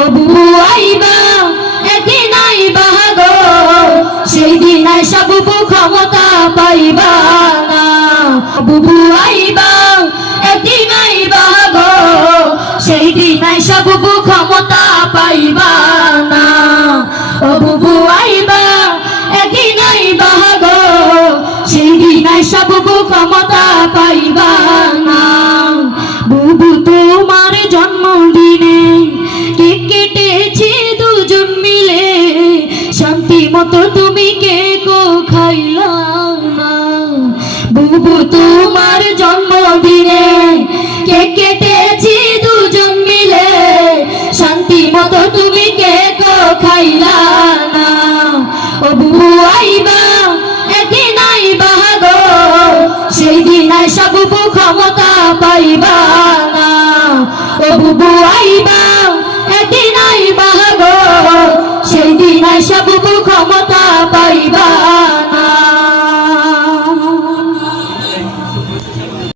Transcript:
ও বুবু আইবা একদিন আইবা গো, সেই দিন আইসা বুবু ক্ষমতা পাইবা না। বুবু আইবা একদিন আইবা গো, সেই দিন আইসা বুবু ক্ষমতা পাইবা না। ও বুবু আইবা একদিন আইবা গো, সেই দিন আইসা বুবু ক্ষমতা পাইবা না। বুবু তোমার জন্মদিনে কেক কেটেছি দুজন মিলে, শান্তি মতো তুমি কেকও খাইলা না। বুবু তোমার জন্মদিনে কেক কেটেছি দুজন মিলে, শান্তি মতো তুমি কেকও খাইলা না। ও বুবু আইবা একদিন আইবা গো, সেই দিন আইসা বুবু ক্ষমতা পাইবা না। ও বুবু আইবা